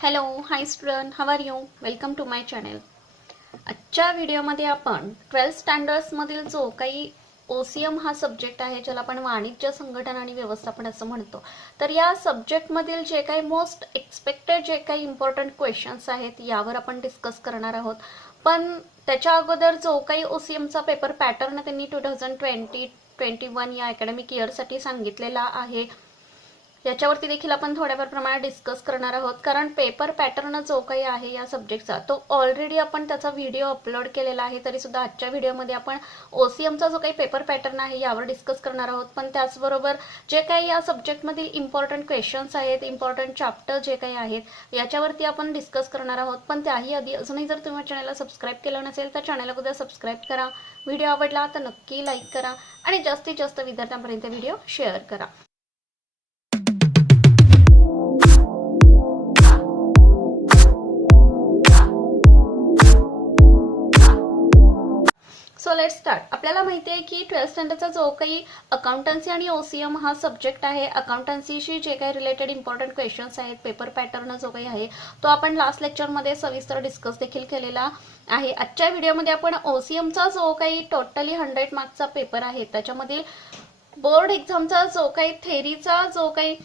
Hello hi student, how are you? Welcome to my channel. आजच्या व्हिडिओमध्ये आपण 12th स्टँडर्ड्समधील जो काही OCM हा सब्जेक्ट आहे, ज्याला आपण वाणिज्य संघटन आणि व्यवस्थापन असं म्हणतो, तर या सब्जेक्टमधील जे काही मोस्ट एक्सपेक्टेड जे काही इम्पॉर्टंट क्वेश्चन्स आहेत यावर आपण डिस्कस करणार आहोत. पण त्याच्या अगोदर जो काही OCMचा पेपर पॅटर्न त्यांनी 2020-21 या अकॅडमिक इयरसाठी सांगितलेला आहे, याच्यावरती देखील आपण थोड्याफार प्रमाणात डिस्कस करणार आहोत. कारण पेपर पॅटर्न जो काही आहे या सब्जेक्टचा तो ऑलरेडी आपण त्याचा व्हिडिओ अपलोड केलेला आहे. तरी सुद्धा आजच्या व्हिडिओमध्ये आपण OCMचा जो काही पेपर पॅटर्न आहे यावर डिस्कस करणार आहोत. पण त्याचबरोबर जे काही या सब्जेक्टमधील इम्पॉर्टंट क्वेश्चन्स आहेत, इम्पॉर्टंट चॅप्टर जे काही आहेत याच्यावरती आपण डिस्कस करणार आहोत. पण त्याही आधी अजूनही जर तुम्ही चॅनलला सबस्क्राईब केलं नसेल तर चॅनलला अगोदर सबस्क्राईब करा. व्हिडिओ आवडला तर नक्की लाईक करा आणि जास्तीत जास्त विद्यार्थ्यांपर्यंत व्हिडिओ शेअर करा. So let's start. आपल्याला माहिती आहे की 12th स्टँडर्डचा जो काही अकाउंटन्सी आणि OCM हा सब्जेक्ट आहे, अकाउंटन्सीशी जे काही रिलेटेड इम्पॉर्टंट क्वेश्चन्स आहेत, पेपर पॅटर्न जो काही आहे तो आपण लास्ट लेक्चरमध्ये सविस्तर डिस्कस देखील केलेला आहे. आजच्या व्हिडिओमध्ये आपण OCMचा जो काही टोटली 100 मार्क्सचा पेपर आहे त्याच्यामधील बोर्ड एक्झामचा जो काही थेरीचा जो काही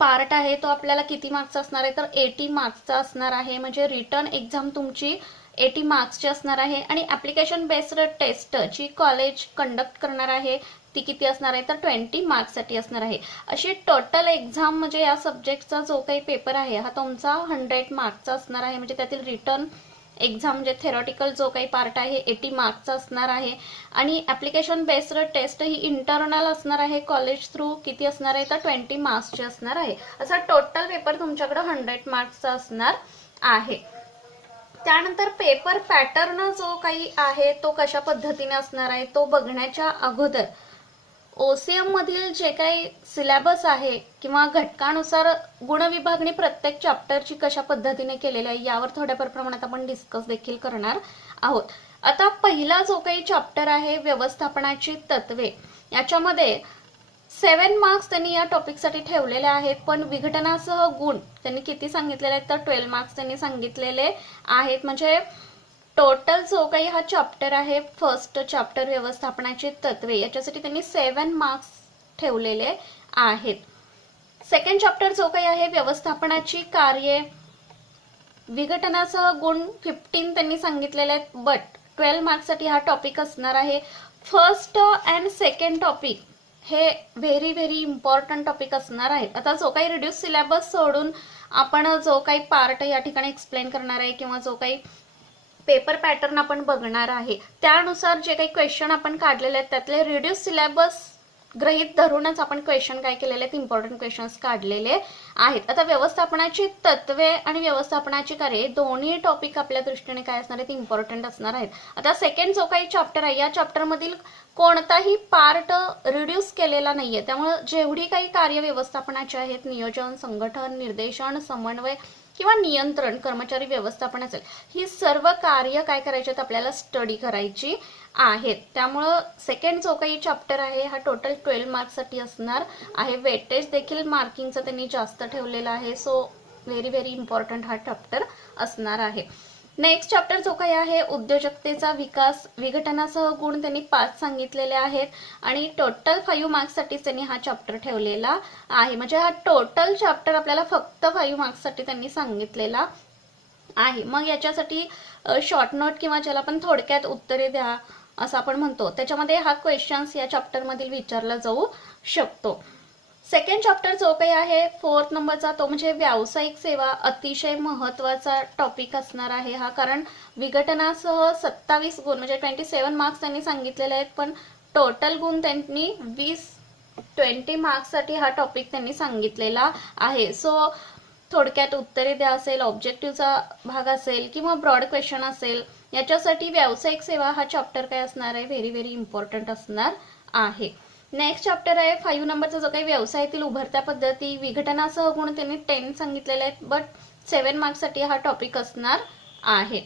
पार्ट आहे तो आपल्याला किती मार्क्सचा असणार आहे, तर 80 मार्क्सचा असणार आहे. म्हणजे रिटर्न एक्झाम तुमची 80 मार्क्सची असणार आहे आणि ऍप्लिकेशन बेस्ड टेस्ट जी कॉलेज कंडक्ट करणार आहे ती किती असणार आहे, तर 20 मार्क्ससाठी असणार आहे. अशी टोटल एक्झाम म्हणजे या सब्जेक्टचा जो काही पेपर आहे हा तुमचा 100 मार्क्सचा असणार आहे. म्हणजे त्यातील रिटर्न एक्झाम म्हणजे थेरॉटिकल जो काही पार्ट आहे 80 मार्क्सचा असणार आहे आणि ऍप्लिकेशन बेस्ड टेस्ट ही इंटरनल असणार आहे कॉलेज थ्रू. किती असणार आहे, तर 20 मार्क्सची असणार आहे. असा टोटल पेपर तुमच्याकडे 100 मार्क्सचा असणार आहे. त्यानंतर पेपर पॅटर्न जो काही आहे तो कशा पद्धतीने असणार आहे तो बघण्याच्या अगोदर OCM मधील जे काही सिलेबस आहे किंवा घटकानुसार गुणविभागणी प्रत्येक चॅप्टरची कशा पद्धतीने केलेली आहे यावर थोड्याफार प्रमाणात आपण डिस्कस देखील करणार आहोत. आता पहिला जो काही चॅप्टर आहे व्यवस्थापनाची तत्वे, याच्यामध्ये 7 मार्क्स त्यांनी या टॉपिकसाठी ठेवलेले आहेत. पण विघटनासह गुण त्यांनी किती सांगितलेले आहेत, तर 12 मार्क्स त्यांनी सांगितलेले आहेत. म्हणजे टोटल जो काही हा चॅप्टर आहे, फर्स्ट चॅप्टर व्यवस्थापनाची तत्वे, याच्यासाठी त्यांनी 7 मार्क्स ठेवलेले आहेत. सेकंड चॅप्टर जो काही आहे व्यवस्थापनाची कार्ये, विघटनासह गुण 15 त्यांनी सांगितलेले आहेत. बट 12 मार्क्ससाठी हा टॉपिक असणार आहे. फर्स्ट अँड सेकंड टॉपिक हे व्हेरी व्हेरी इम्पॉर्टंट टॉपिक असणार आहेत. आता जो काही रिड्यूस सिलेबस सोडून आपण जो काही पार्ट या ठिकाणी एक्सप्लेन करणार आहे किंवा जो काही पेपर पॅटर्न आपण बघणार आहे त्यानुसार जे काही क्वेश्चन आपण काढलेले आहेत त्यातले रिड्यूस सिलेबस गृहीत धरूनच आपण क्वेश्चन काय केलेले आहेत, इम्पॉर्टंट क्वेश्चन्स काढलेले आहेत. आता व्यवस्थापनाची तत्वे आणि व्यवस्थापनाची कार्ये दोन्ही टॉपिक आपल्या दृष्टीने काय असणार आहेत, इम्पॉर्टंट असणार आहेत. आता सेकंड जो काही चॅप्टर आहे या चॅप्टर मधील कोणताही पार्ट रिड्यूस केलेला नाहीये. त्यामुळे जेवढी काही कार्य व्यवस्थापनाची आहेत, नियोजन, संघटन, निर्देशन, समन्वय किंवा नियंत्रण, कर्मचारी व्यवस्थापन असेल, ही सर्व कार्य काय करायची आहेत, आपल्याला स्टडी करायची आहेत. त्यामुळं सेकंड जो काही चॅप्टर आहे हा टोटल 12 मार्क्ससाठी असणार आहे. वेटेज देखील मार्किंगचं त्यांनी जास्त ठेवलेलं आहे. सो व्हेरी व्हेरी इम्पॉर्टंट हा चॅप्टर असणार आहे. नेक्स्ट चॅप्टर जो काही आहे उद्योजकतेचा विकास, विघटनासह गुण त्यांनी 5 सांगितलेले आहेत आणि टोटल 5 मार्क्ससाठी त्यांनी हा चॅप्टर ठेवलेला आहे. म्हणजे हा टोटल चॅप्टर आपल्याला फक्त 5 मार्क्ससाठी त्यांनी सांगितलेला आहे. मग याच्यासाठी शॉर्ट नोट किंवा ज्याला आपण थोडक्यात उत्तरे द्या असं आपण म्हणतो, त्याच्यामध्ये हा क्वेश्चन्स या चॅप्टर मधील विचारला जाऊ शकतो. सेकंड चॅप्टर जो काही आहे 4th नंबरचा तो म्हणजे व्यावसायिक सेवा, अतिशय महत्वाचा टॉपिक असणार आहे हा. कारण विघटनासह 27 गुण म्हणजे 27 मार्क्स त्यांनी सांगितलेले आहेत. पण टोटल गुण त्यांनी 20 मार्क्ससाठी हा टॉपिक त्यांनी सांगितलेला आहे. सो थोडक्यात उत्तरे द्या असेल, ऑब्जेक्टिव्हचा भाग असेल किंवा ब्रॉड क्वेश्चन असेल, याच्यासाठी व्यावसायिक सेवा हा चॅप्टर काय असणार आहे, व्हेरी व्हेरी इम्पॉर्टंट असणार आहे. नेक्स्ट चॅप्टर आहे 5 नंबरचा जो काही व्यवसायातील उभरत्या पद्धती, विघटनासह गुण त्यांनी 10 सांगितलेले आहेत. बट 7 मार्क्ससाठी हा टॉपिक असणार आहे.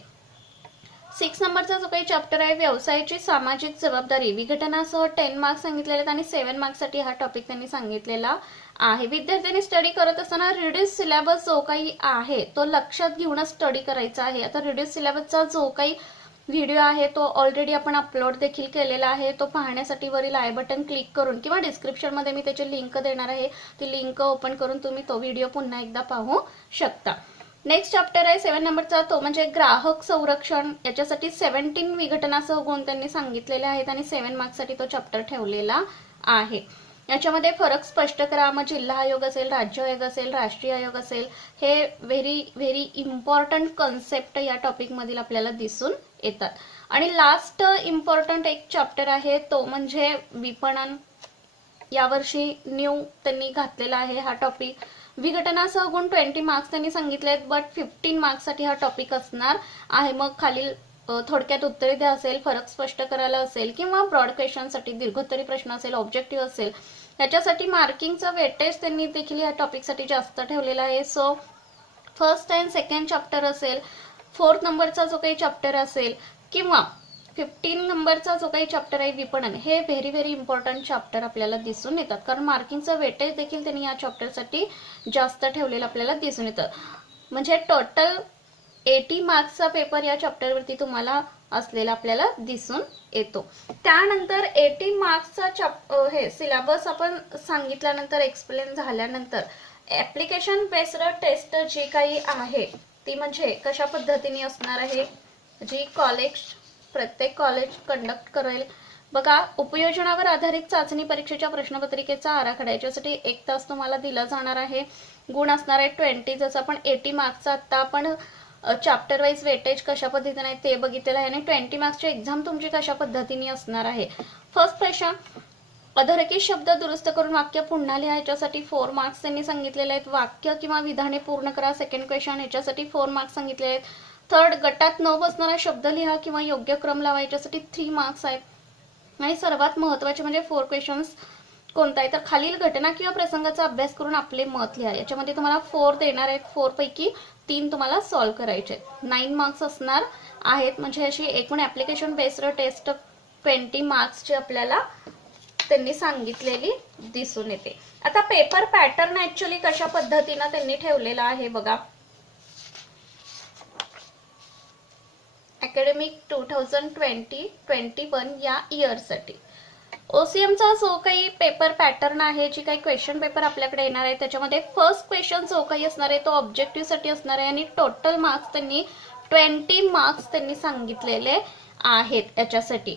6 नंबरचा जो काही चॅप्टर आहे व्यवसायाची सामाजिक जबाबदारी विघटनासह 10 मार्क्स सांगितलेले आहेत आणि 7 मार्क्ससाठी हा टॉपिक त्यांनी सांगितलेला आहे. विद्यार्थ्यांनी स्टडी करत असताना रिड्यूस सिलेबस जो काही आहे तो लक्षात घेऊनच स्टडी करायचा आहे. आता रिड्यूस सिलेबसचा जो काही व्हिडिओ आहे तो ऑलरेडी आपण अपलोड देखील केलेला आहे. तो पाहण्यासाठी वरील आय बटन क्लिक करून किंवा डिस्क्रिप्शनमध्ये मी त्याची लिंक देणार आहे, ती लिंक ओपन करून तुम्ही तो व्हिडिओ पुन्हा एकदा पाहू शकता. नेक्स्ट चॅप्टर आहे 7 नंबरचा, तो म्हणजे ग्राहक संरक्षण. याच्यासाठी 17 विघटनासह गुण त्यांनी सांगितलेले आहेत आणि 7 मार्क्ससाठी तो चॅप्टर ठेवलेला आहे. याच्यामध्ये फरक स्पष्ट करा. मग जिल्हा आयोग असेल, राज्य आयोग असेल, राष्ट्रीय आयोग असेल, हे व्हेरी इम्पॉर्टंट कन्सेप्ट या टॉपिक मधील आपल्याला दिसून येतात. आणि लास्ट इम्पॉर्टंट एक चॅप्टर आहे तो म्हणजे विपणन. यावर्षी न्यू त्यांनी घातलेला आहे हा टॉपिक. विघटनासह गुण 20 मार्क्स त्यांनी सांगितले आहेत, बट 15 मार्क्ससाठी हा टॉपिक असणार आहे. मग खालील थोडक्यात उत्तरे द्या असेल, फरक स्पष्ट करायला असेल किंवा ब्रॉड क्वेश्चनसाठी दीर्घोत्तरी प्रश्न असेल, ऑब्जेक्टिव्ह असेल, याच्यासाठी मार्किंगचं वेटेज त्यांनी देखील या टॉपिकसाठी जास्त ठेवलेला आहे. So first and second chapter असेल, 4th नंबरचा जो काही चॅप्टर असेल किंवा 15 नंबरचा जो काही चॅप्टर आहे विपणन, हे व्हेरी इम्पॉर्टंट चॅप्टर आपल्याला दिसून येतात, कारण मार्किंगचं वेटेज देखील त्यांनी या चॅप्टरसाठी जास्त ठेवलेलं आपल्याला दिसून येतं. म्हणजे टोटल 80 मार्क्सचा पेपर या चॅप्टरवरती तुम्हाला असलेला आपल्याला दिसून येतो. त्यानंतर 80 मार्क्सचा हे सिलेबस आपण सांगितल्यानंतर, एक्सप्लेन झाल्यानंतर, ऍप्लिकेशन बेस्ड टेस्ट जी काही आहे ती म्हणजे कशा पद्धतीने असणार आहे, जी प्रत्येक कॉलेज कंडक्ट करेल. बघा, उपयोजनावर आधारित चाचणी परीक्षेच्या प्रश्नपत्रिकेचा आराखडा, याच्यासाठी 1 तास तुम्हाला दिला जाणार आहे. गुण असणार आहे 20. जसं आपण 80 मार्क्सचा आता आपण चॅप्टर वाईज वेटेज कशा पद्धतीने आहे ते बघितलेलं आहे आणि 20 मार्क्सची एक्झाम तुमची कशा पद्धतीने असणार आहे. फर्स्ट क्वेश्चन, अधोरेखित शब्द दुरुस्त करून वाक्य पुन्हा लिहा. याच्यासाठी 4 मार्क्स त्यांनी सांगितलेले आहेत. वाक्य किंवा विधाने पूर्ण करा. सेकंड क्वेश्चन, याच्यासाठी 4 मार्क्स सांगितले आहेत. थर्ड, गटात न बसणारा शब्द लिहा किंवा योग्य क्रम लावा. याच्यासाठी 3 मार्क्स आहेत. आणि सर्वात महत्त्वाचे म्हणजे 4 क्वेश्चन्स कोणता आहे तर खालील घटना किंवा प्रसंगाचा अभ्यास करून आपले मत लिहा. याच्यामध्ये तुम्हाला 4 देणार आहेत. 4 पैकी 3 तुम्हाला सॉल्व्ह करायचे आहेत. 9 मार्क्स असणार आहेत. म्हणजे अशी एकूण ऍप्लिकेशन बेस्ड टेस्ट 20 मार्क्सची आपल्याला त्यांनी सांगितलेली दिसून येते. आता पेपर पॅटर्न ऍक्च्युअली कशा पद्धतीने त्यांनी ठेवलेला आहे बघा. अकॅडमिक 2020-21 या इयरसाठी ओसीएमचा जो काही पेपर पॅटर्न आहे, जी काही क्वेश्चन पेपर आपल्याकडे येणार आहे, त्याच्यामध्ये फर्स्ट क्वेश्चन जो काही असणार आहे तो ऑब्जेक्टिव्ह साठी असणार आहे आणि टोटल मार्क्स त्यांनी 20 मार्क्स त्यांनी सांगितलेले आहेत याच्यासाठी.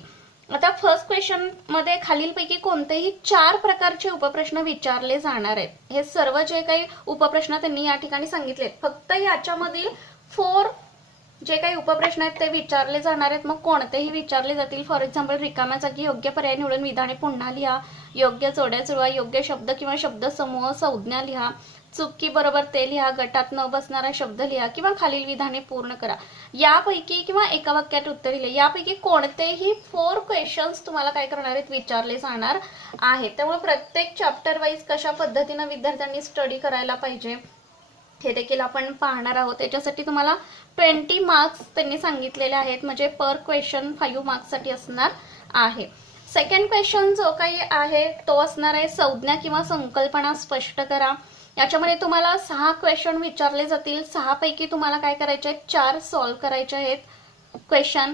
आता फर्स्ट क्वेश्चन मध्ये खालीलपैकी कोणतेही 4 प्रकारचे उपप्रश्न विचारले जाणार आहेत. हे सर्व जे काही उपप्रश्न त्यांनी या ठिकाणी सांगितले, फक्त याच्यामधील 4 जे काही उपप्रश्न आहेत ते विचारले जाणार आहेत. मग कोणतेही विचारले जातील. फॉर एक्झाम्पल, रिकाम्या जागी योग्य पर्याय निवडून विधाने पुन्हा लिहा, योग्य जोड्या जुळवा, योग्य शब्द किंवा शब्द समूह संज्ञा लिहा, चुकी बरोबर ते लिहा, गटात न बसणारा शब्द लिहा किंवा खालील विधाने पूर्ण करा. यापैकी किंवा एका वाक्यात उत्तर दिले, यापैकी कोणतेही 4 क्वेश्चन्स तुम्हाला काय करणार आहेत, विचारले जाणार आहेत. त्यामुळे प्रत्येक चॅप्टर वाईज कशा पद्धतीने विद्यार्थ्यांनी स्टडी करायला पाहिजे हे देखील आपण पाहणार आहोत. त्याच्यासाठी तुम्हाला 20 मार्क्स त्यांनी सांगितलेले आहेत. म्हणजे पर क्वेश्चन 5 मार्क्ससाठी असणार आहे. सेकंड क्वेश्चन जो काही आहे तो असणार आहे संज्ञा किंवा संकल्पना स्पष्ट करा. याच्यामध्ये तुम्हाला 6 क्वेश्चन विचारले जातील. 6 पैकी तुम्हाला काय करायचे आहेत, 4 सॉल्व्ह करायचे आहेत क्वेश्चन.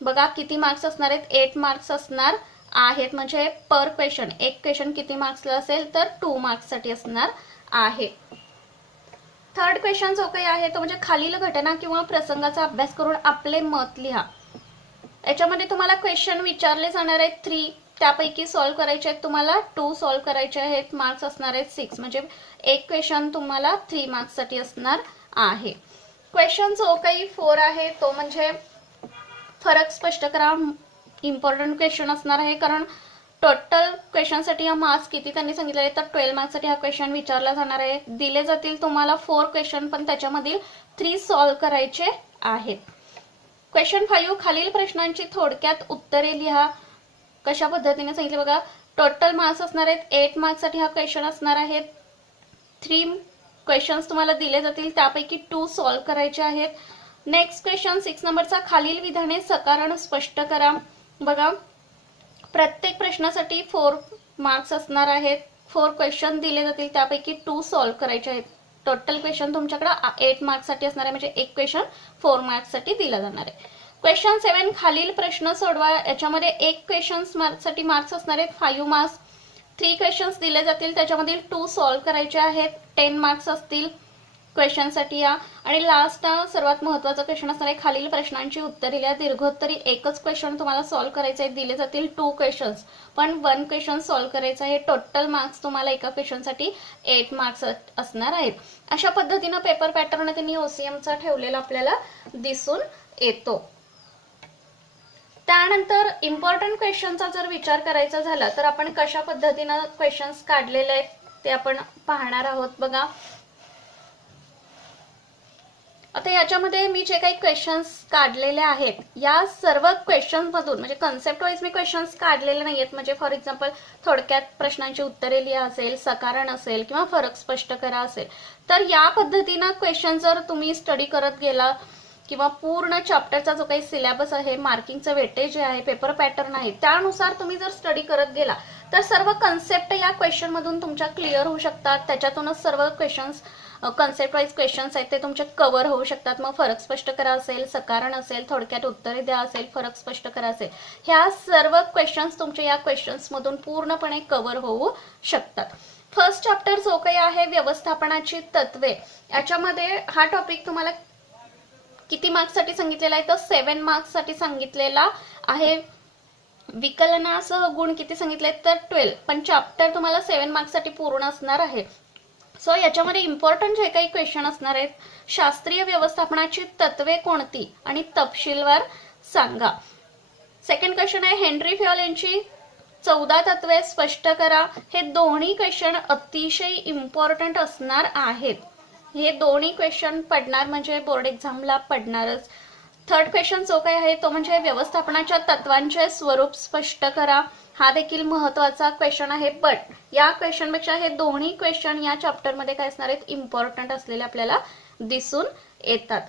बघा किती मार्क्स असणार आहेत, 8 मार्क्स असणार आहेत. म्हणजे पर क्वेश्चन एक क्वेश्चन किती मार्क्सला असेल तर 2 मार्क्ससाठी असणार आहे. थर्ड क्वेश्चन जो काही आहे तो म्हणजे खालील घटना किंवा प्रसंगाचा अभ्यास करून आपले मत लिहा. याच्यामध्ये तुम्हाला क्वेश्चन विचारले जाणार आहेत 3, त्यापैकी सॉल्व्ह करायचे आहेत तुम्हाला 2 सॉल्व्ह करायचे आहेत. मार्क्स असणार आहेत 6. म्हणजे एक क्वेश्चन तुम्हाला 3 मार्क्ससाठी असणार आहे. क्वेश्चन जो काही 4 आहे तो म्हणजे फरक स्पष्ट करा. इम्पॉर्टंट क्वेश्चन असणार आहे, कारण टोटल क्वेश्चनसाठी हा मार्क्स किती त्यांनी सांगितले आहे तर 12 मार्क्ससाठी हा क्वेश्चन विचारला जाणार आहे. दिले जातील तुम्हाला 4 क्वेश्चन, पण त्याच्यामधील 3 सॉल्व्ह करायचे आहेत. क्वेश्चन 5, खालील प्रश्नांची थोडक्यात उत्तरे लिहा. कशा पद्धतीने सांगितले बघा. टोटल मार्क्स असणार आहेत 8 मार्क्ससाठी हा क्वेश्चन असणार आहेत. 3 क्वेश्चन्स तुम्हाला दिले जातील, त्यापैकी 2 सॉल्व्ह करायचे आहेत. नेक्स्ट क्वेश्चन 6 नंबरचा, खालील विधाने सकारण स्पष्ट करा. बघा, प्रत्येक प्रश्नासाठी 4 मार्क्स असणार आहेत. 4 क्वेश्चन दिले जातील, त्यापैकी 2 सॉल्व्ह करायचे आहेत. टोटल क्वेश्चन तुमच्याकडे 8 मार्क्ससाठी असणार आहे, म्हणजे एक क्वेश्चन 4 मार्क्ससाठी दिला जाणार आहे. क्वेश्चन 7, खालील प्रश्न सोडवा. याच्यामध्ये एक क्वेश्चन साठी मार्क्स असणार आहेत 5 मार्क्स. 3 क्वेश्चन्स दिले जातील, त्याच्यामधील 2 सॉल्व्ह करायचे आहेत, 10 मार्क्स असतील क्वेश्चनसाठी या. आणि लास्ट सर्वात महत्त्वाचा क्वेश्चन असणार आहे, खालील प्रश्नांची उत्तरे लिहा. दीर्घोत्तरी एकच क्वेश्चन तुम्हाला सॉल्व्ह करायचं आहे. दिले जातील 2 क्वेश्चन्स, पण 1 क्वेश्चन सॉल्व्ह करायचं आहे. टोटल मार्क्स तुम्हाला एका क्वेश्चनसाठी 8 मार्क्स असणार आहेत. अशा पद्धतीनं पेपर पॅटर्न त्यांनी OCMचा ठेवलेला आपल्याला दिसून येतो. त्यानंतर इम्पॉर्टंट क्वेश्चनचा जर विचार करायचा झाला तर आपण कशा पद्धतीनं क्वेश्चन्स काढलेले आहेत ते आपण पाहणार आहोत. बघा, आता याच्यामध्ये मी जे काही क्वेश्चन्स काढलेले आहेत, या सर्व क्वेश्चन मधून म्हणजे कन्सेप्ट वाईज मी क्वेश्चन्स काढलेले नाहीयेत. म्हणजे फॉर एक्झाम्पल थोडक्यात प्रश्नांची उत्तरे लिहा असेल, सकारण असेल किंवा फरक स्पष्ट करा असेल, तर या पद्धतीनं क्वेश्चन जर तुम्ही स्टडी करत गेला किंवा पूर्ण चॅप्टरचा जो काही सिलेबस आहे, मार्किंगचं वेटेज जे आहे, पेपर पॅटर्न आहे, त्यानुसार तुम्ही जर स्टडी करत गेला तर सर्व कन्सेप्ट या क्वेश्चन मधून तुमच्या क्लिअर होऊ शकतात. त्याच्यातूनच सर्व क्वेश्चन्स कन्सेप्ट वाईज क्वेश्चन्स आहेत ते तुमचे कव्हर होऊ शकतात. मग फरक स्पष्ट करा असेल, सकारण असेल, थोडक्यात उत्तरे द्या असेल, फरक स्पष्ट करा असेल, ह्या सर्व क्वेश्चन्स तुमच्या या क्वेश्चन्स मधून पूर्णपणे कव्हर होऊ शकतात. फर्स्ट चॅप्टर जो काही आहे व्यवस्थापनाची तत्वे, याच्यामध्ये हा टॉपिक तुम्हाला किती मार्क्स साठी सांगितलेला आहे तर 7 मार्क्स साठी सांगितलेला आहे. विकलनासह गुण किती सांगितले तर 12, पण चॅप्टर तुम्हाला 7 मार्क्स साठी पूर्ण असणार आहे. सो याच्यामध्ये इम्पॉर्टंट जे काही क्वेश्चन असणार आहेत, शास्त्रीय व्यवस्थापनाची तत्वे कोणती आणि तपशीलवार सांगा. सेकंड क्वेश्चन आहे, हेनरी फेयल यांची 14 तत्वे स्पष्ट करा. हे दोन्ही क्वेश्चन अतिशय इम्पॉर्टंट असणार आहेत. हे दोन्ही क्वेश्चन पडणार म्हणजे बोर्ड एक्झामला पडणारच. थर्ड क्वेश्चन जो काही आहे तो म्हणजे व्यवस्थापनाच्या तत्वांचे स्वरूप स्पष्ट करा. हा देखील महत्त्वाचा क्वेश्चन आहे, बट या क्वेश्चनपेक्षा हे दोन्ही क्वेश्चन या चॅप्टरमध्ये काय असणार आहेत, इम्पॉर्टंट असलेले आपल्याला दिसून येतात.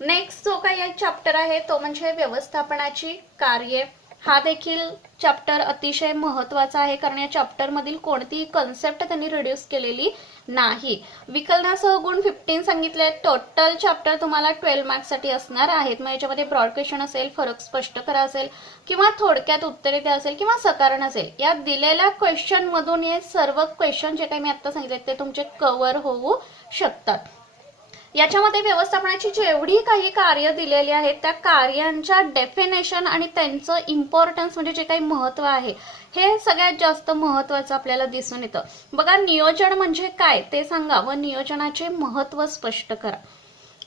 नेक्स्ट जो काही चॅप्टर आहे तो म्हणजे व्यवस्थापनाची कार्ये. हा देखील चॅप्टर अतिशय महत्त्वाचा आहे, कारण या चॅप्टर मधील कोणतीही कन्सेप्ट त्यांनी रिड्यूस केलेली नाही. विकलनासह गुण 15 सांगितले. टोटल चॅप्टर तुम्हाला 12 मार्क्स साठी असणार आहेत. मग याच्यामध्ये ब्रॉड क्वेश्चन असेल, फरक स्पष्ट करा असेल किंवा थोडक्यात उत्तरे द्या असेल किंवा सकारण असेल, या दिलेल्या क्वेश्चन मधून हे सर्व क्वेश्चन जे काही मी आता सांगितले ते तुमचे कव्हर होऊ शकतात. याच्यामध्ये व्यवस्थापनाची जेवढी काही कार्य दिलेली आहेत त्या कार्यांच्या डेफिनेशन आणि त्यांचं इम्पॉर्टन्स म्हणजे जे काही महत्त्व आहे हे सगळ्यात जास्त महत्त्वाचं आपल्याला दिसून येतं. बघा, नियोजन म्हणजे काय ते सांगा व नियोजनाचे महत्त्व स्पष्ट करा.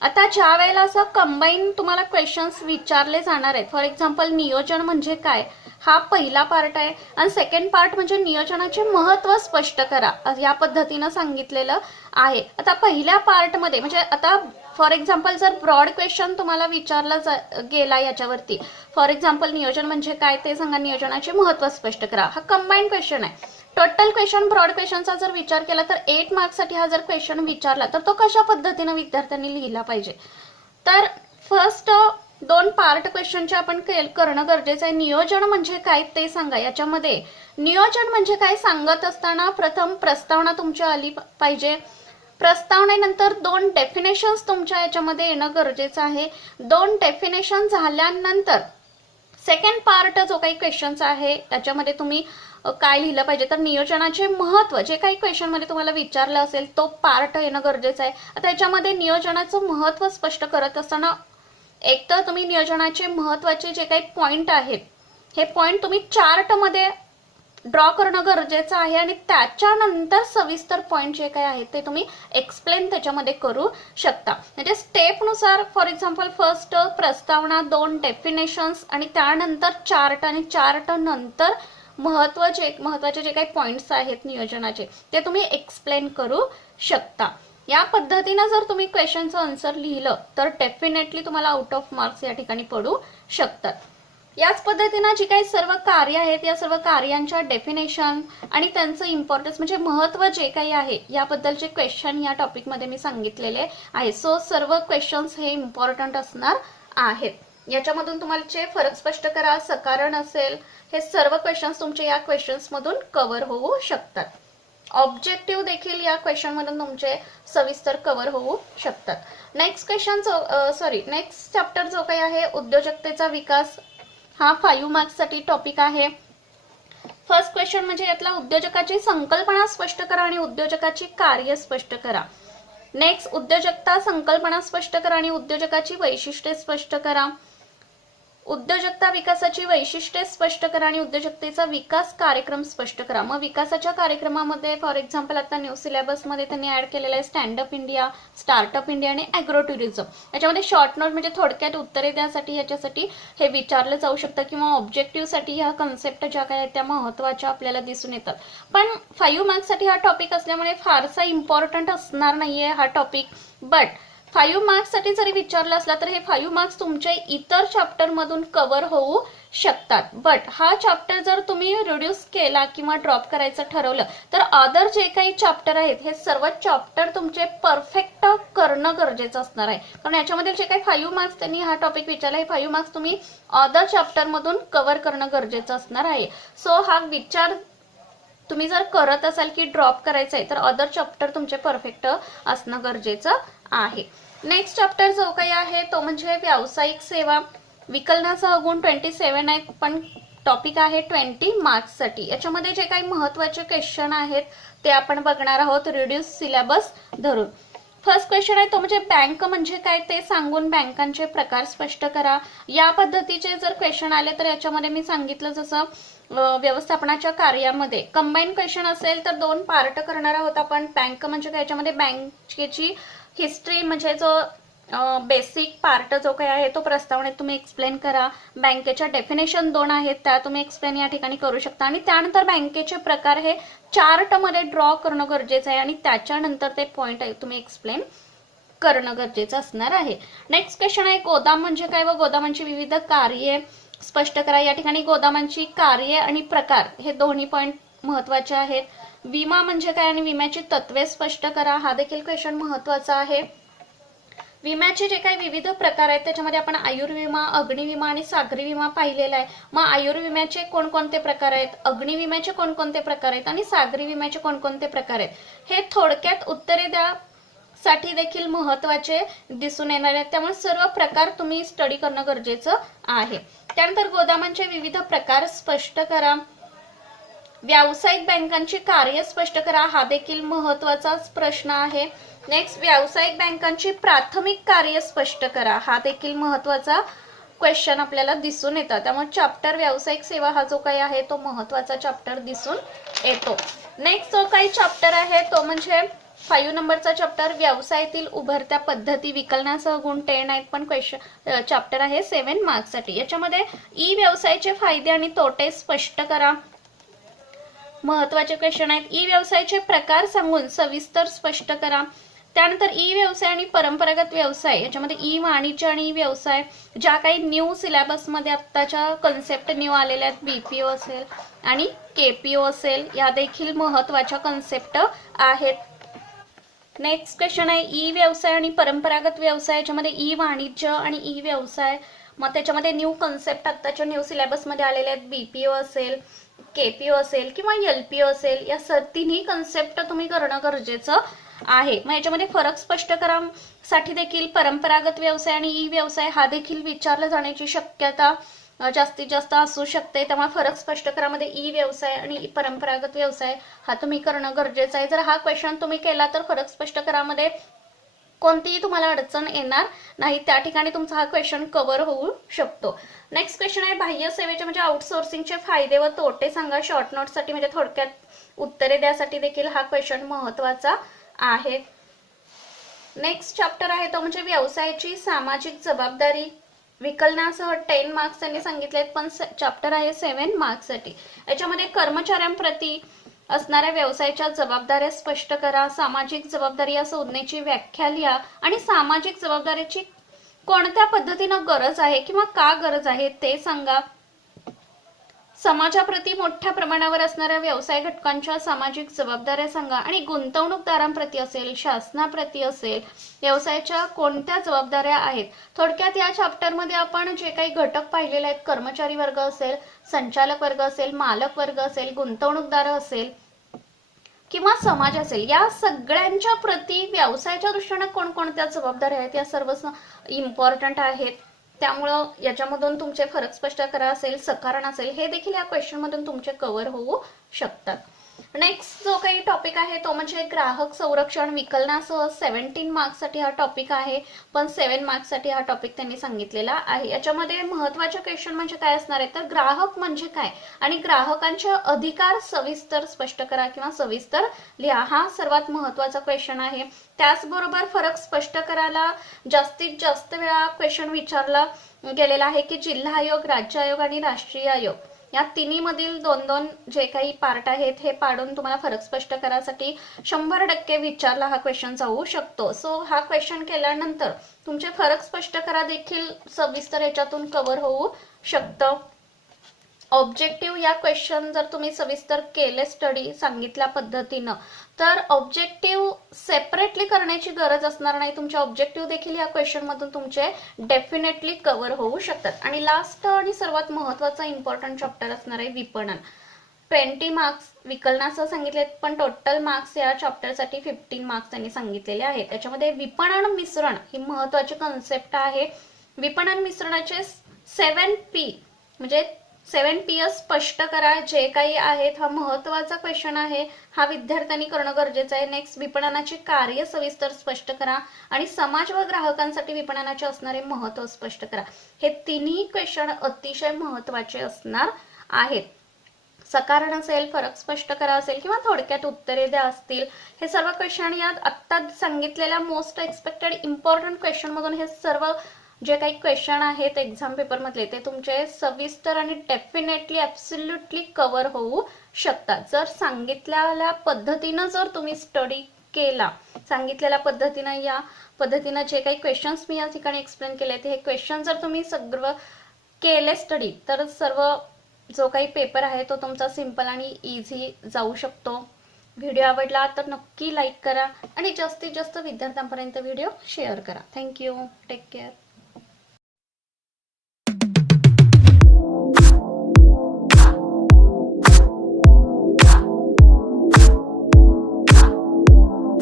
आता ज्या वेळेला असं कंबाईन तुम्हाला क्वेश्चन्स विचारले जाणार आहेत, फॉर एक्झाम्पल नियोजन म्हणजे काय हा पहिला पार्ट आहे आणि सेकंड पार्ट म्हणजे नियोजनाचे महत्त्व स्पष्ट करा, या पद्धतीनं सांगितलेलं आहे. आता पहिल्या पार्ट मध्ये म्हणजे आता फॉर एक्झाम्पल जर ब्रॉड क्वेश्चन तुम्हाला विचारला गेला याच्यावरती, फॉर एक्झाम्पल नियोजन म्हणजे काय ते सांगा, नियोजनाचे महत्त्व स्पष्ट करा, हा कंबाईन क्वेश्चन आहे. टोटल क्वेश्चन ब्रॉड क्वेश्चनचा जर विचार केला तर 8 मार्क्स साठी हा जर क्वेश्चन विचारला तर तो कशा पद्धतीने विद्यार्थ्यांनी लिहिला पाहिजे. तर फर्स्ट 2 पार्ट क्वेश्चनचे आपण करणं गरजेचं आहे. नियोजन म्हणजे काय ते सांगा. याच्यामध्ये नियोजन म्हणजे काय सांगत असताना प्रथम प्रस्तावना तुमची आली पाहिजे. प्रस्तावनेनंतर 2 डेफिनेशन्स तुमच्या याच्यामध्ये येणं गरजेचं आहे. 2 डेफिनेशन झाल्यानंतर सेकंड पार्ट जो काही क्वेश्चनचा आहे त्याच्यामध्ये तुम्ही काय लिहिलं पाहिजे तर नियोजनाचे महत्त्व जे काही क्वेश्चन मध्ये तुम्हाला विचारलं असेल तो पार्ट येणं गरजेचं आहे. आता याच्यामध्ये नियोजनाचं महत्त्व स्पष्ट करत असताना एक तर तुम्ही नियोजनाचे महत्त्वाचे जे काही पॉइंट आहेत हे पॉइंट तुम्ही चार्ट मध्ये ड्रॉ करणं गरजेचं आहे आणि त्याच्यानंतर सविस्तर पॉइंट जे काही आहेत ते तुम्ही एक्सप्लेन त्याच्यामध्ये करू शकता. म्हणजे स्टेपनुसार फॉर एक्झाम्पल फर्स्ट प्रस्तावना, 2 डेफिनेशन्स आणि त्यानंतर चार्ट आणि चार्ट नंतर महत्त्वाचे जे काही पॉइंट्स आहेत नियोजनाचे ते तुम्ही एक्सप्लेन करू शकता. या पद्धतीने जर तुम्ही क्वेश्चनचं आन्सर लिहिलं तर डेफिनेटली तुम्हाला आउट ऑफ मार्क्स या ठिकाणी पडू शकतात. याच पद्धतीनं जी काही सर्व कार्य आहेत या सर्व कार्यांच्या डेफिनेशन आणि त्यांचं इम्पॉर्टन्स म्हणजे महत्त्व जे काही आहे याबद्दलचे क्वेश्चन या टॉपिकमध्ये मी सांगितलेले आहे. सो सर्व क्वेश्चन्स हे इम्पॉर्टंट असणार आहेत. याच्यामधून तुम्हाला फरक स्पष्ट करा, सकारण असेल, हे सर्व क्वेश्चन्स तुमचे या क्वेश्चन्स मधून कव्हर होऊ शकतात. ऑब्जेक्टिव्ह देखील या क्वेश्चन मधून तुमचे सविस्तर कव्हर होऊ शकतात. नेक्स्ट क्वेश्चन नेक्स्ट चॅप्टर जो काही आहे उद्योजकतेचा विकास, हा 5 मार्क्स साठी टॉपिक आहे. फर्स्ट क्वेश्चन म्हणजे यातला उद्योजकाची संकल्पना स्पष्ट करा आणि उद्योजकाची कार्य स्पष्ट करा. नेक्स्ट उद्योजकता संकल्पना स्पष्ट करा आणि उद्योजकाची वैशिष्ट्ये स्पष्ट करा. उद्योजकता विकासाची वैशिष्ट्ये स्पष्ट करा आणि उद्योजकतेचा विकास कार्यक्रम स्पष्ट करा. मग विकासाच्या कार्यक्रमामध्ये फॉर एक्झाम्पल आता न्यू सिलेबसमध्ये त्यांनी ऍड केलेला आहे स्टँडअप इंडिया, स्टार्टअप इंडिया आणि ॲग्रो टुरिझम. याच्यामध्ये शॉर्ट नोट म्हणजे थोडक्यात उत्तरे द्यासाठी याच्यासाठी हे विचारलं जाऊ शकतं किंवा ऑब्जेक्टिव्हसाठी ह्या कन्सेप्ट ज्या काय आहेत त्या महत्त्वाच्या आपल्याला दिसून येतात. पण 5 मार्क्ससाठी हा टॉपिक असल्यामुळे फारसा इम्पॉर्टंट असणार नाहीये हा टॉपिक. बट 5 मार्क्ससाठी जरी विचारलं असला तर हे 5 मार्क्स तुमच्या इतर चॅप्टर मधून कव्हर होऊ शकतात. बट हा चॅप्टर जर तुम्ही रिड्यूस केला किंवा ड्रॉप करायचं ठरवलं तर अदर जे काही चॅप्टर आहेत हे सर्व चॅप्टर तुमचे परफेक्ट करणं गरजेचं असणार आहे. कारण याच्यामध्ये जे काही 5 मार्क्स त्यांनी हा टॉपिक विचारला हे 5 मार्क्स तुम्ही अदर चॅप्टर मधून कव्हर करणं गरजेचं असणार आहे. सो हा विचार तुम्ही जर करत असाल की ड्रॉप करायचं आहे तर अदर चॅप्टर तुमचे परफेक्ट असणं गरजेचं आहे. नेक्स्ट चॅप्टर जो काही आहे तो म्हणजे व्यावसायिक सेवा. विकलनासह गुण 27 आहेत पण टॉपिक आहे 20 मार्क्ससाठी. याच्यामध्ये जे काही महत्त्वाचे क्वेश्चन आहेत ते आपण बघणार आहोत रिड्यूस सिलेबस धरून. फर्स्ट क्वेश्चन आहे तो म्हणजे बँक म्हणजे काय ते सांगून बँकांचे प्रकार स्पष्ट करा. या पद्धतीचे जर क्वेश्चन आले तर याच्यामध्ये मी सांगितलं जसं व्यवस्थापनाच्या कार्यामध्ये कंबाईन क्वेश्चन असेल तर 2 पार्ट करणार आहोत आपण. बँक म्हणजे काय, याच्यामध्ये बँकेची हिस्ट्री म्हणजे जो बेसिक पार्ट जो काही आहे तो प्रस्तावनेत तुम्ही एक्सप्लेन करा. बँकेच्या डेफिनेशन 2 आहेत त्या तुम्ही एक्सप्लेन या ठिकाणी करू शकता आणि त्यानंतर बँकेचे प्रकार हे चार्ट मध्ये ड्रॉ करणं गरजेचं आहे आणि त्याच्यानंतर ते पॉइंट तुम्ही एक्सप्लेन करणं गरजेचं असणार आहे. नेक्स्ट क्वेश्चन आहे गोदाम म्हणजे काय व गोदामांची विविध कार्ये स्पष्ट करा. या ठिकाणी गोदामांची कार्ये आणि प्रकार हे दोन्ही पॉइंट महत्वाचे आहेत. विमा म्हणजे काय आणि विम्याची तत्वे स्पष्ट करा. हा देखील क्वेश्चन महत्वाचा आहे. विम्याचे जे काही विविध प्रकार आहेत त्याच्यामध्ये आपण आयुर्विमा, अग्निविमा आणि सागरी विमा पाहिलेला आहे. मग आयुर्विम्याचे कोणकोणते प्रकार आहेत, अग्निविम्याचे कोणकोणते प्रकार आहेत आणि सागरी विम्याचे कोणकोणते प्रकार आहेत हे थोडक्यात उत्तरे द्यासाठी देखील महत्वाचे दिसून येणार आहेत. त्यामुळे सर्व प्रकार तुम्ही स्टडी करणं गरजेचं आहे. त्यानंतर गोदामांचे विविध प्रकार स्पष्ट करा. व्यावसायिक बँकांची कार्य स्पष्ट करा. हा देखील महत्वाचाच प्रश्न आहे. नेक्स्ट व्यावसायिक बँकांची प्राथमिक कार्य स्पष्ट करा. हा देखील महत्वाचा क्वेश्चन आपल्याला दिसून येतात. त्यामुळे चॅप्टर व्यावसायिक सेवा हा जो काही आहे तो महत्वाचा चॅप्टर दिसून येतो. नेक्स्ट जो काही चॅप्टर आहे तो म्हणजे 5 नंबरचा चॅप्टर व्यवसायातील उभरत्या पद्धती. विकलनासह गुण 10 आहेत पण क्वेश्चन चॅप्टर आहे 7 मार्क्ससाठी. याच्यामध्ये ई व्यवसायाचे फायदे आणि तोटे स्पष्ट करा. महत्वाचे क्वेश्चन आहेत. ई व्यवसायाचे प्रकार सांगून सविस्तर स्पष्ट करा. त्यानंतर ई व्यवसाय आणि परंपरागत व्यवसाय, याच्यामध्ये ई वाणिज्य आणि ई व्यवसाय ज्या काही न्यू सिलेबस मध्ये आत्ताच्या कन्सेप्ट न्यू आलेल्या आहेत, बीपीओ असेल आणि केपीओ असेल, या देखील महत्वाच्या कन्सेप्ट आहेत. नेक्स्ट क्वेश्चन आहे ई व्यवसाय आणि परंपरागत व्यवसाय, याच्यामध्ये ई वाणिज्य आणि ई व्यवसाय. मग त्याच्यामध्ये न्यू कन्सेप्ट आत्ताच्या न्यू सिलेबस मध्ये आलेले आहेत. बीपीओ असेल, केपीओ असेल किंवा एलपीओ असेल, या तिन्ही कन्सेप्ट तुम्ही करणं गरजेचं आहे. मग याच्यामध्ये फरक स्पष्ट करासाठी देखील परंपरागत व्यवसाय आणि ई व्यवसाय हा देखील विचारला जाण्याची शक्यता जास्तीत जास्त असू शकते. त्यामुळे फरक स्पष्ट करामध्ये ई व्यवसाय आणि परंपरागत व्यवसाय हा तुम्ही करणं गरजेचं आहे. जर हा क्वेश्चन तुम्ही केला तर फरक स्पष्ट करामध्ये कोणतीही तुम्हाला अडचण येणार नाही. त्या ठिकाणी तुमचा हा क्वेश्चन कव्हर होऊ शकतो. नेक्स्ट क्वेश्चन आहे बाह्य सेवेचे म्हणजे आउटसोर्सिंगचे फायदे व तोटे सांगा. शॉर्ट नोटसाठी म्हणजे थोडक्यात उत्तरे द्यासाठी देखील हा क्वेश्चन महत्वाचा आहे. नेक्स्ट चॅप्टर आहे तो म्हणजे व्यवसायाची सामाजिक जबाबदारी. विकलनासह 10 मार्क्स त्यांनी सांगितले पण चॅप्टर आहे 7 मार्क्ससाठी. याच्यामध्ये कर्मचाऱ्यांप्रती असणाऱ्या व्यवसायाच्या जबाबदाऱ्या स्पष्ट करा. सामाजिक जबाबदारी या संज्ञेची व्याख्या लिहा आणि सामाजिक जबाबदारीची कोणत्या पद्धतीनं गरज आहे किंवा का गरज आहे ते सांगा. समाजाप्रती मोठ्या प्रमाणावर असणाऱ्या व्यवसाय घटकांच्या सामाजिक जबाबदाऱ्या सांगा आणि गुंतवणूकदारांप्रती असेल, शासनाप्रती असेल, व्यवसायाच्या कोणत्या जबाबदाऱ्या आहेत. थोडक्यात या चॅप्टरमध्ये आपण जे काही घटक पाहिलेले आहेत, कर्मचारी वर्ग असेल, संचालक वर्ग असेल, मालक वर्ग असेल, गुंतवणूकदार असेल किंवा समाज असेल, या सगळ्यांच्या प्रती व्यवसायाच्या दृष्टीने कोणकोणत्या जबाबदाऱ्या आहेत या सर्व इम्पॉर्टंट आहेत. त्यामुळं याच्यामधून तुमचे फरक स्पष्ट करा असेल, सकारण असेल, हे देखील या क्वेश्चन मधून तुमचे कव्हर होऊ शकतात. नेक्स्ट जो काही टॉपिक आहे तो म्हणजे ग्राहक संरक्षण विकलनासह 17 मार्क्ससाठी हा टॉपिक आहे, पण 7 मार्क्ससाठी हा टॉपिक त्यांनी सांगितलेला आहे. याच्यामध्ये महत्त्वाचे क्वेश्चन म्हणजे काय असणार आहे, तर ग्राहक म्हणजे काय आणि ग्राहकांचे अधिकार सविस्तर स्पष्ट करा किंवा सविस्तर लिहा, हा सर्वात महत्त्वाचा क्वेश्चन आहे. त्याचबरोबर फरक स्पष्ट करायला जास्तीत जास्त वेळा क्वेश्चन विचारला गेलेला आहे की जिल्हा आयोग, राज्य आयोग आणि राष्ट्रीय आयोग या तिन्ही मधील 2-2 जे काही पार्ट आहेत हे पाडून तुम्हाला फरक स्पष्ट करायसाठी 100% विचारला हा क्वेश्चन जाऊ शकतो. सो हा क्वेश्चन केल्यानंतर तुमचे फरक स्पष्ट करा देखील सविस्तर याच्यातून कव्हर होऊ शकतं. ऑब्जेक्टिव्ह या क्वेश्चन जर तुम्ही सविस्तर केले स्टडी सांगितल्या पद्धतीनं तर ऑब्जेक्टिव्ह सेपरेटली करण्याची गरज असणार नाही. तुमचे ऑब्जेक्टिव्ह देखील या क्वेश्चन मधून तुमचे डेफिनेटली कव्हर होऊ शकतात. आणि लास्ट आणि सर्वात महत्त्वाचा इम्पॉर्टंट चॅप्टर असणार आहे विपणन. 20 मार्क्स विकलनासह सांगितले, पण टोटल मार्क्स या चॅप्टरसाठी 15 मार्क्स त्यांनी सांगितलेले आहेत. त्याच्यामध्ये विपणन मिश्रण ही महत्त्वाची कन्सेप्ट आहे. विपणन मिश्रणाचे 7P म्हणजे 7P स्पष्ट करा जे काही आहेत. हा महत्त्वाचा क्वेश्चन आहे, हा विद्यार्थ्यांनी करणं गरजेचं आहे. नेक्स्ट विपणनाची कार्य सविस्तर स्पष्ट करा आणि समाज व ग्राहकांसाठी विपणनाचे असणारे महत्त्व स्पष्ट करा. हे तिन्ही क्वेश्चन अतिशय महत्त्वाचे असणार आहेत. सकारण असेल, फरक स्पष्ट करा असेल किंवा थोडक्यात उत्तरे द्या असतील, हे सर्व क्वेश्चन या आत्ता सांगितलेल्या मोस्ट एक्सपेक्टेड इम्पॉर्टंट क्वेश्चन मधून हे सर्व जे काही क्वेश्चन आहेत एक्झाम पेपर मधले ते तुमचे सविस्तर आणि डेफिनेटली ॲब्सोल्युटली कव्हर होऊ शकतात. जर सांगितलेल्या पद्धतीनं जर तुम्ही स्टडी केला, सांगितलेल्या पद्धतीनं या पद्धतीनं जे काही क्वेश्चन्स मी या ठिकाणी एक्सप्लेन केले ते हे क्वेश्चन जर तुम्ही सगळं केले स्टडी तर सर्व जो काही पेपर आहे तो तुमचा सिंपल आणि इझी जाऊ शकतो. व्हिडिओ आवडला तर नक्की लाईक करा आणि जास्तीत जास्त विद्यार्थ्यांपर्यंत व्हिडिओ शेअर करा. थँक्यू. Take care.